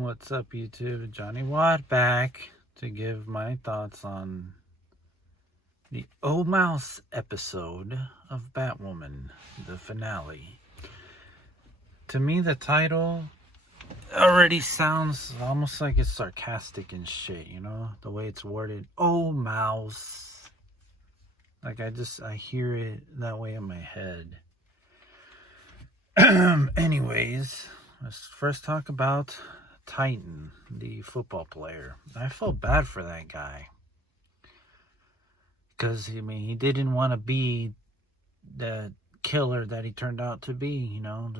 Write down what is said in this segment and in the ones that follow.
What's up, YouTube? Johnny Watt back to give my thoughts on the Oh Mouse episode of Batwoman, the finale. To me, the title already sounds almost like it's sarcastic and shit, you know? The way it's worded. Oh, mouse. Like, I hear it that way in my head. Anyways, let's first talk about Titan, the football player. I felt bad for that guy. Because, he didn't want to be the killer that he turned out to be, you know.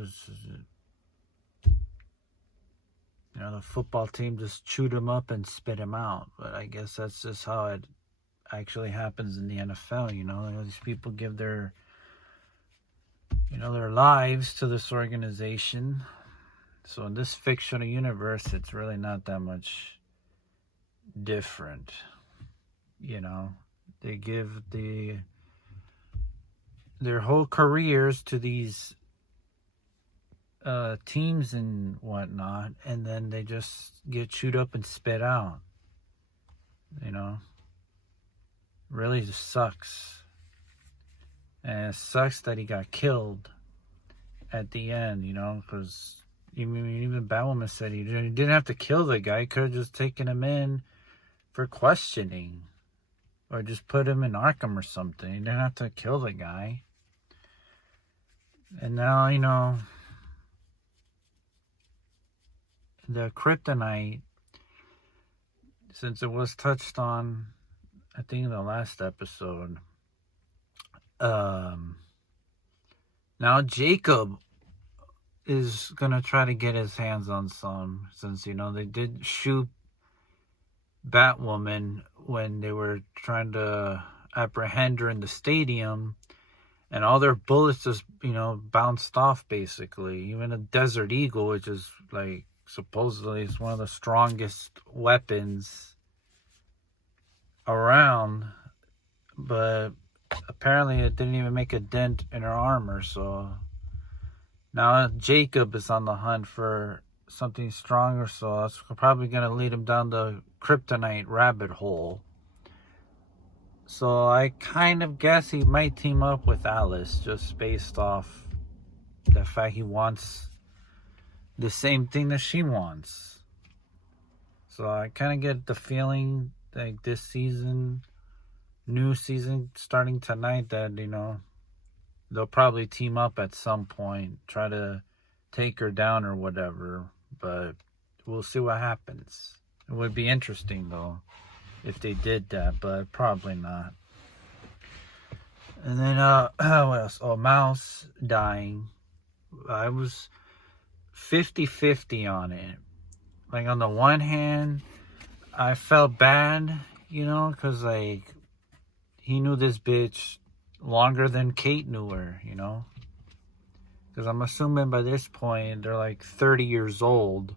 The football team just chewed him up and spit him out. But I guess that's just how it actually happens in the NFL, you know. These people give their lives to this organization. So in this fictional universe, it's really not that much different. You know, they give their whole careers to these teams and whatnot, and then they just get chewed up and spit out. You know, really just sucks. And it sucks that he got killed at the end, you know, because even Batwoman said he didn't have to kill the guy. He could have just taken him in for questioning or just put him in Arkham or something. He didn't have to kill the guy. And now, the kryptonite, since it was touched on, I think in the last episode, now Jacob is gonna try to get his hands on some, since they did shoot Batwoman when they were trying to apprehend her in the stadium, and all their bullets just bounced off basically. Even a Desert Eagle, which is like supposedly is one of the strongest weapons around, but apparently it didn't even make a dent in her armor. So now Jacob is on the hunt for something stronger, so that's probably going to lead him down the kryptonite rabbit hole. So I kind of guess he might team up with Alice, just based off the fact he wants the same thing that she wants. So I kind of get the feeling like this season, new season starting tonight, that they'll probably team up at some point, try to take her down or whatever, but we'll see what happens. It would be interesting though if they did that, but probably not. And then what else? Oh, Mouse dying. I was 50-50 on it. Like, on the one hand, I felt bad, because like he knew this bitch longer than Kate knew her, because I'm assuming by this point they're like 30 years old,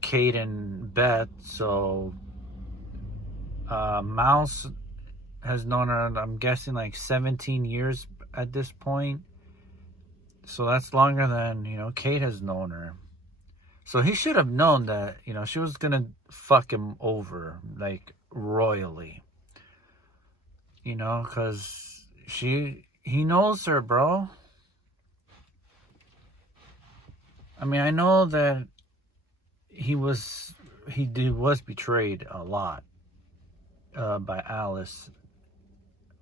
Kate and Beth. So Mouse has known her, I'm guessing, like 17 years at this point. So that's longer than Kate has known her. So he should have known that she was gonna fuck him over, like, royally. Because he knows her, bro. I mean, I know that he was betrayed a lot by Alice.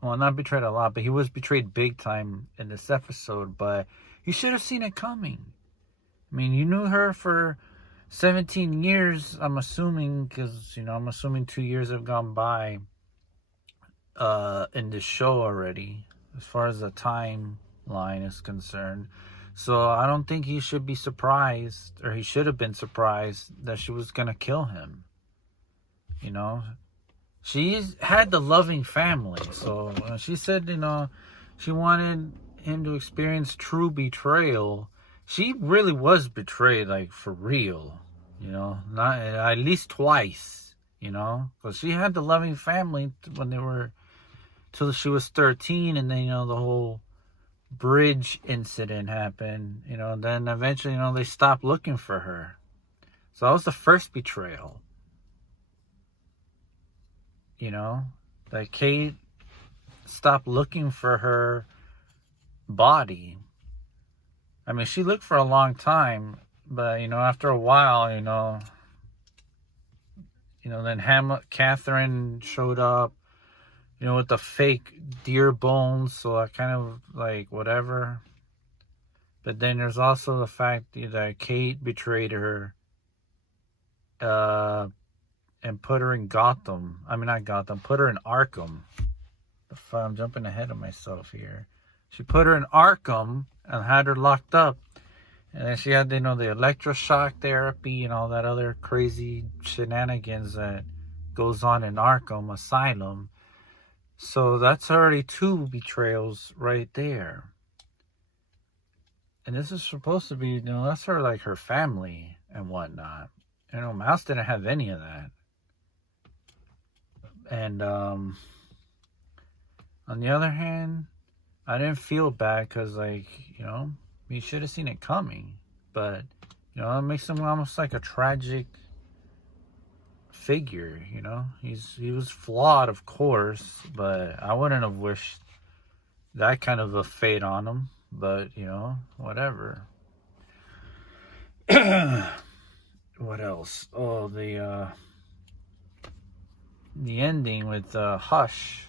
Well, not betrayed a lot, but he was betrayed big time in this episode. But you should have seen it coming. I mean, you knew her for 17 years, I'm assuming, because, I'm assuming 2 years have gone by in this show already, as far as the timeline is concerned. So I don't think he should be surprised, or he should have been surprised, that she was going to kill him. She's had the loving family. So she said, she wanted him to experience true betrayal. She really was betrayed, like, for real. Not at least twice. Because she had the loving family when they were, till she was 13, and then the whole bridge incident happened. Then eventually they stopped looking for her. So that was the first betrayal. You know, that Kate stopped looking for her body. I mean, she looked for a long time, but after a while, then Catherine showed up, with the fake deer bones. So I kind of like whatever. But then there's also the fact that Kate betrayed her, and put her in Gotham. I mean, not Gotham. Put her in Arkham. I'm jumping ahead of myself here. She put her in Arkham and had her locked up. And then she had, the electroshock therapy and all that other crazy shenanigans that goes on in Arkham Asylum. So that's already 2 betrayals right there. And this is supposed to be, that's her, like, her family and whatnot. Mouse didn't have any of that. And on the other hand, I didn't feel bad because, like, you should have seen it coming. But, it makes him almost like a tragic figure, He was flawed, of course, but I wouldn't have wished that kind of a fate on him. But, whatever. What else? Oh, the ending with Hush.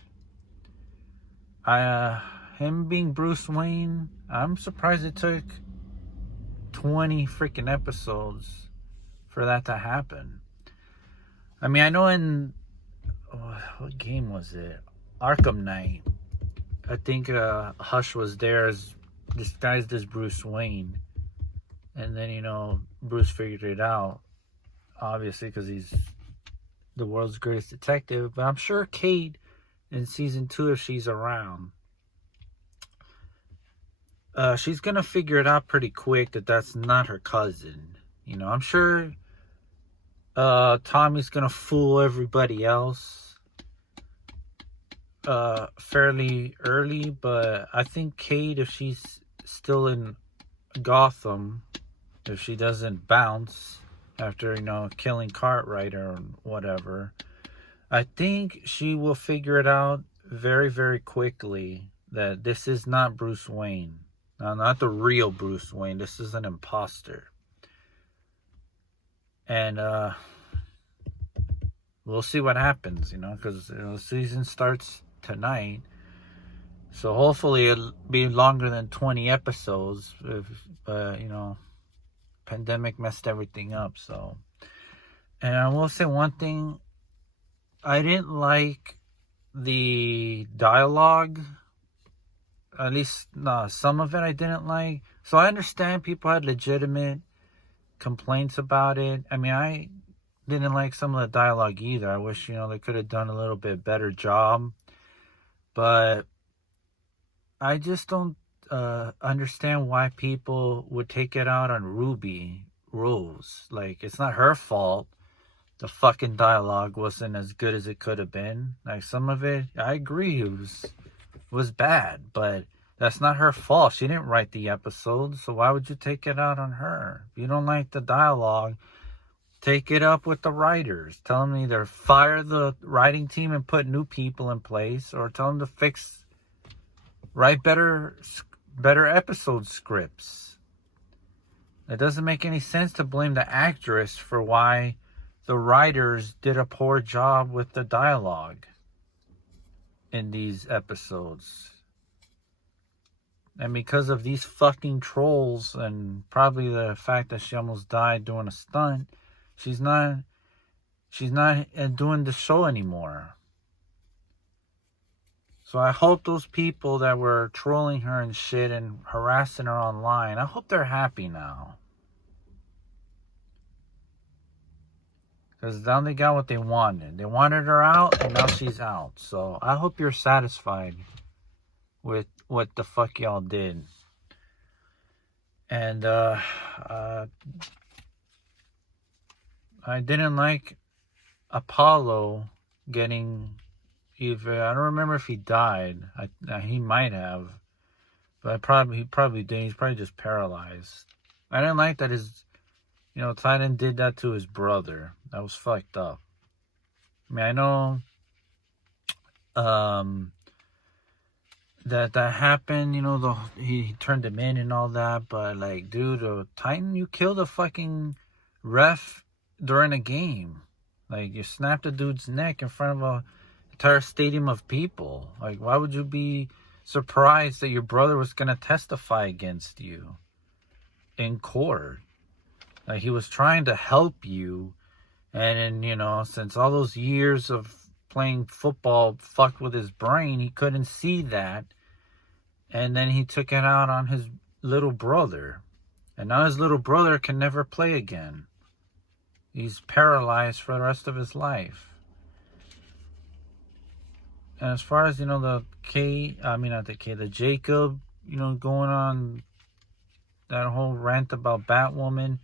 Him being Bruce Wayne, I'm surprised it took 20 freaking episodes for that to happen. I mean, I know in what game was it? Arkham Knight. I think Hush was there as disguised as Bruce Wayne, and then Bruce figured it out, obviously, because he's the world's greatest detective. But I'm sure Kate in season 2, if she's around, she's gonna figure it out pretty quick that that's not her cousin. I'm sure Tommy's gonna fool everybody else fairly early, but I think Kate, if she's still in Gotham, if she doesn't bounce after killing Cartwright or whatever, I think she will figure it out very, very quickly that this is not Bruce Wayne. Now, not the real Bruce Wayne. This is an imposter. And we'll see what happens, because the season starts tonight. So hopefully it'll be longer than 20 episodes. But, pandemic messed everything up. So, and I will say one thing. I didn't like the dialogue. At least some of it I didn't like. So I understand people had legitimate complaints about it. I mean, I didn't like some of the dialogue either. I wish, they could have done a little bit better job. But I just don't understand why people would take it out on Ruby Rose. Like, it's not her fault the fucking dialogue wasn't as good as it could have been. Like, some of it, I agree, it was bad, but that's not her fault. She didn't write the episode, so why would you take it out on her? If you don't like the dialogue, take it up with the writers. Tell them either fire the writing team and put new people in place, or tell them to write better episode scripts. It doesn't make any sense to blame the actress for why the writers did a poor job with the dialogue in these episodes. And because of these fucking trolls and probably the fact that she almost died doing a stunt, she's not doing the show anymore. So I hope those people that were trolling her and shit and harassing her online, I hope they're happy now. Because now they got what they wanted. They wanted her out, and now she's out. So I hope you're satisfied with what the fuck y'all did. And I didn't like Apollo getting either. I don't remember if he died. He might have, but he probably did. He's probably just paralyzed. I didn't like that his You know, Titan did that to his brother. That was fucked up. I mean, I know um, that happened. You know, he turned him in and all that. But like, dude, Titan, you killed a fucking ref during a game. Like, you snapped a dude's neck in front of a entire stadium of people. Like, why would you be surprised that your brother was gonna testify against you in court? Like, he was trying to help you, and then, you know, since all those years of playing football fucked with his brain, he couldn't see that, and then he took it out on his little brother, and now his little brother can never play again. He's paralyzed for the rest of his life. And as far as, you know, the Jacob, you know, going on that whole rant about Batwoman,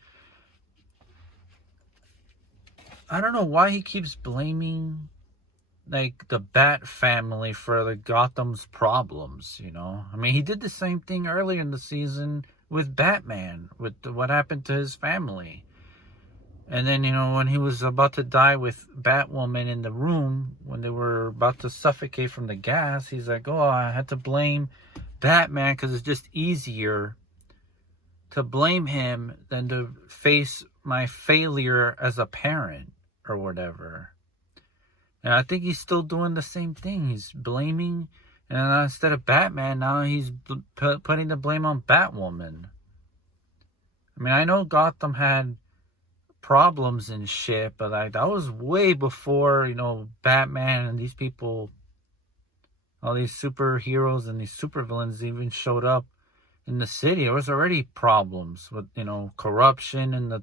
I don't know why he keeps blaming, like, the Bat family for the Gotham's problems, you know? I mean, he did the same thing earlier in the season with Batman, with what happened to his family. And then, you know, when he was about to die with Batwoman in the room, when they were about to suffocate from the gas, he's like, oh, I had to blame Batman because it's just easier to blame him than to face my failure as a parent or whatever. And I think he's still doing the same thing. He's blaming, and instead of Batman, now he's putting the blame on Batwoman. I mean, I know Gotham had problems and shit, but like, that was way before, you know, Batman and these people, all these superheroes and these supervillains even showed up in the city. There was already problems with, you know, corruption in the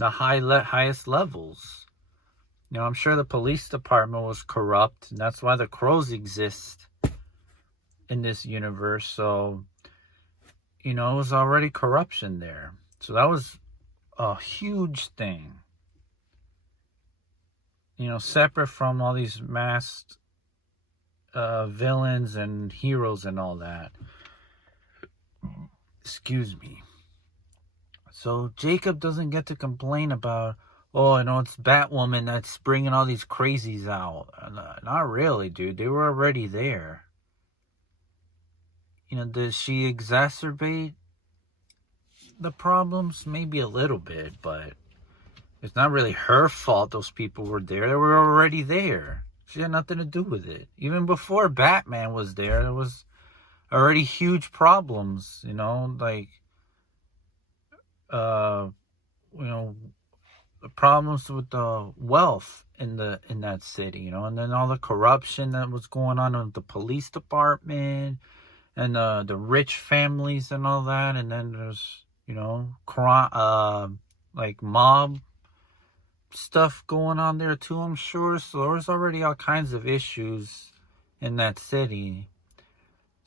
highest levels. You know, I'm sure the police department was corrupt, and that's why the Crows exist in this universe. So, you know, it was already corruption there. So that was a huge thing. You know, separate from all these masked villains and heroes and all that. Excuse me. So Jacob doesn't get to complain about, oh, you know, it's Batwoman that's bringing all these crazies out. Not really, dude. They were already there. You know, does she exacerbate the problems? Maybe a little bit, but it's not really her fault those people were there. They were already there. She had nothing to do with it. Even before Batman was there was already huge problems, you know, like, you know, the problems with the wealth in that city, you know, and then all the corruption that was going on in the police department and the rich families and all that, and then there's, you know, like mob stuff going on there too, I'm sure. So there was already all kinds of issues in that city.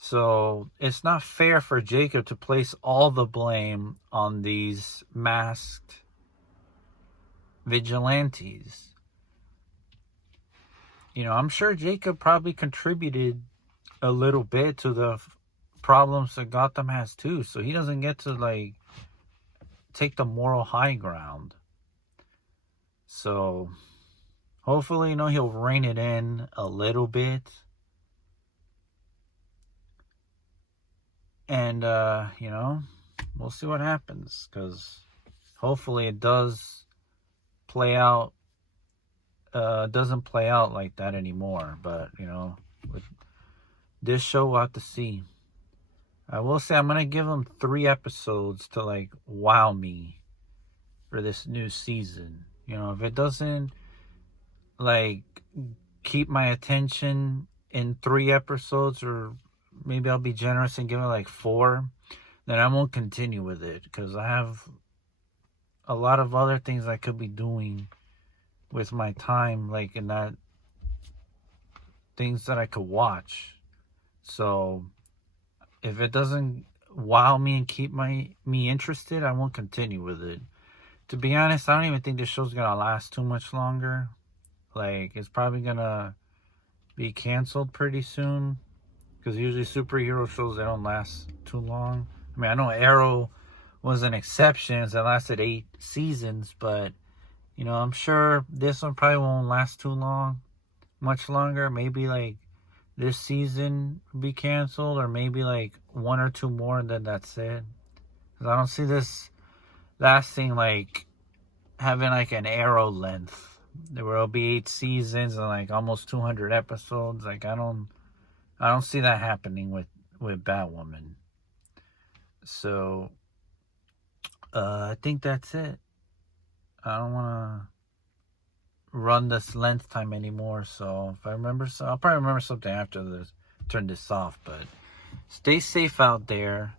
So it's not fair for Jacob to place all the blame on these masked vigilantes. You know, I'm sure Jacob probably contributed a little bit to the problems that Gotham has too. So he doesn't get to, like, take the moral high ground. So hopefully, you know, he'll rein it in a little bit. And, you know, we'll see what happens, because hopefully it does play out, doesn't play out like that anymore. But, you know, with this show, we'll have to see. I will say I'm going to give them 3 episodes to, like, wow me for this new season. You know, if it doesn't, like, keep my attention in 3 episodes, or maybe I'll be generous and give it like 4, then I won't continue with it, because I have a lot of other things I could be doing with my time, like, in that, things that I could watch. So if it doesn't wow me and keep me interested, I won't continue with it. To be honest, I don't even think this show's gonna last too much longer. Like, it's probably gonna be canceled pretty soon, because usually superhero shows, they don't last too long. I mean, I know Arrow wasn't exceptions that lasted 8 seasons, but I'm sure this one probably won't last too long, much longer. Maybe like this season will be canceled, or maybe like one or two more, and then that's it. Because I don't see this lasting like having like an Arrow length. There will be 8 seasons and like almost 200 episodes. Like I don't see that happening with Batwoman. So I think that's it. I don't want to run this length time anymore. So if I remember, I'll probably remember something after this. Turn this off, but stay safe out there.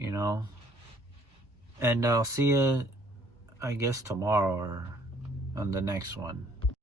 And I'll see you, I guess, tomorrow or on the next one.